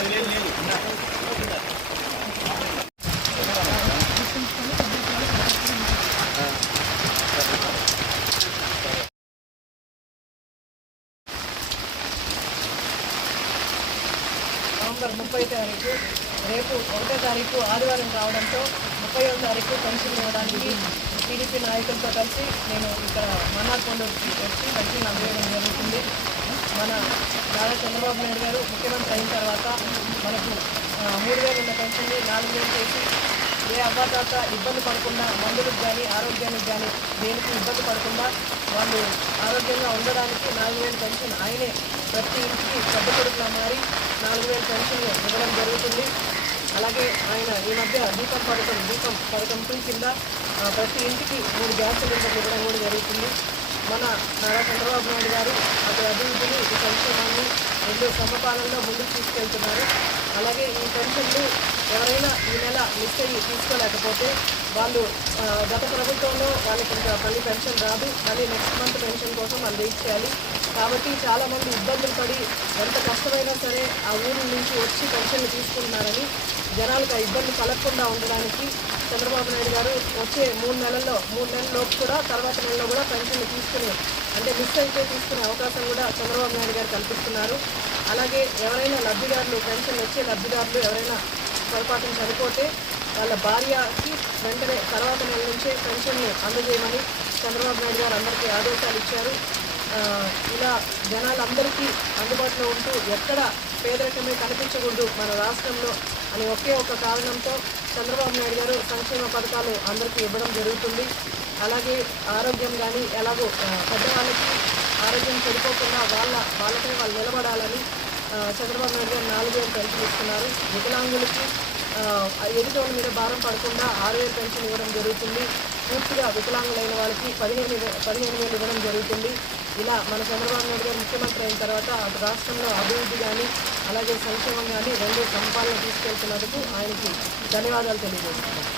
November 30 తారీఖు రేపు 1వ తారీఖు ఆదివారం రావడంతో 30వ తారీఖు పెన్షన్ ఇవ్వడానికి టీడీపీ నాయకులతో కలిసి నేను ఇక్కడ మన్నార్కొండూరుకి వచ్చి పెన్షన్ అందజేయడం జరుగుతుంది. మన నారా చంద్రబాబు నాయుడు గారు ముఖ్యమంత్రి అయిన తర్వాత మనకు 3,000 ఉన్న పెన్షన్ని 4,000 చేసి ఏ అవ్వాతాత ఇబ్బంది పడకుండా మందులకు కానీ ఆరోగ్యానికి కానీ దేనికి ఇబ్బంది పడకుండా వాళ్ళు ఆరోగ్యంగా ఉండడానికి 4,000 పెన్షన్ ఆయనే ప్రతి ఇంటికి పెద్ద కొడుకులా మారి 4,000 పెన్షన్ ఇవ్వడం జరుగుతుంది. అలాగే ఆయన ఈ మధ్య దీపం పథకం కింద ప్రతి ఇంటికి 3 గ్యాస్ సిలిండర్లు ఇవ్వడం కూడా జరుగుతుంది. మన నారా చంద్రబాబు నాయుడు గారు అటు అభివృద్ధిని ఈ సంక్షేమాన్ని 2 సమపాలనలో ముందుకు తీసుకెళ్తున్నారు. అలాగే ఈ పెన్షన్లు ఎవరైనా ఈ నెల మిస్ అయ్యి తీసుకోలేకపోతే వాళ్ళు గత ప్రభుత్వంలో వాళ్ళకి ఇంకా మళ్ళీ పెన్షన్ రాదు, మళ్ళీ నెక్స్ట్ మంత్ పెన్షన్ కోసం వాళ్ళు వెయిట్ చేయాలి. కాబట్టి చాలామంది ఇబ్బందులు పడి ఎంత కష్టమైనా సరే ఆ ఊరి నుంచి వచ్చి పెన్షన్లు తీసుకుంటున్నారని జనాలకు ఆ ఇబ్బంది కలగకుండా ఉండడానికి చంద్రబాబు నాయుడు గారు వచ్చే 3 నెలల్లోపు కూడా తర్వాత నెలలో కూడా పెన్షన్లు తీసుకుని అంటే మిస్ అయితే తీసుకునే అవకాశం కూడా చంద్రబాబు నాయుడు గారు కల్పిస్తున్నారు. అలాగే ఎవరైనా లబ్ధిదారులు పెన్షన్ వచ్చే లబ్ధిదారులు ఎవరైనా పొరపాటున చనిపోతే వాళ్ళ భార్యకి వెంటనే తర్వాత నెల నుంచే పెన్షన్ను అందజేయమని చంద్రబాబు నాయుడు గారు అందరికీ ఆదేశాలు ఇచ్చారు. ఇలా జనాలందరికీ అందుబాటులో ఉంటూ ఎక్కడ పేదరికమే కనిపించకూడదు మన రాష్ట్రంలో అని ఒకే ఒక కారణంతో చంద్రబాబు నాయుడు గారు సంక్షేమ పథకాలు అందరికీ ఇవ్వడం జరుగుతుంది. అలాగే ఆరోగ్యం కానీ ఎలాగో పెద్దవాళ్ళకి ఆరోగ్యం చెడిపోకుండా వాళ్ళపై వాళ్ళు నిలబడాలని చంద్రబాబు నాయుడు గారు 4,000 పెన్షన్ ఇస్తున్నారు. వికలాంగులకి ఎదుటోళ్ళ మీద భారం పడకుండా 6,000 పెన్షన్ ఇవ్వడం జరుగుతుంది. పూర్తిగా వికలాంగులైన వాళ్ళకి 15,000 ఇవ్వడం జరుగుతుంది. ఇలా మన చంద్రబాబు నాయుడు గారు ముఖ్యమంత్రి అయిన తర్వాత రాష్ట్రంలో అభివృద్ధి కానీ అలాగే సంక్షేమం కానీ 2 సమపాలన తీసుకెళ్తున్నందుకు ఆయనకి ధన్యవాదాలు తెలియజేస్తున్నాను.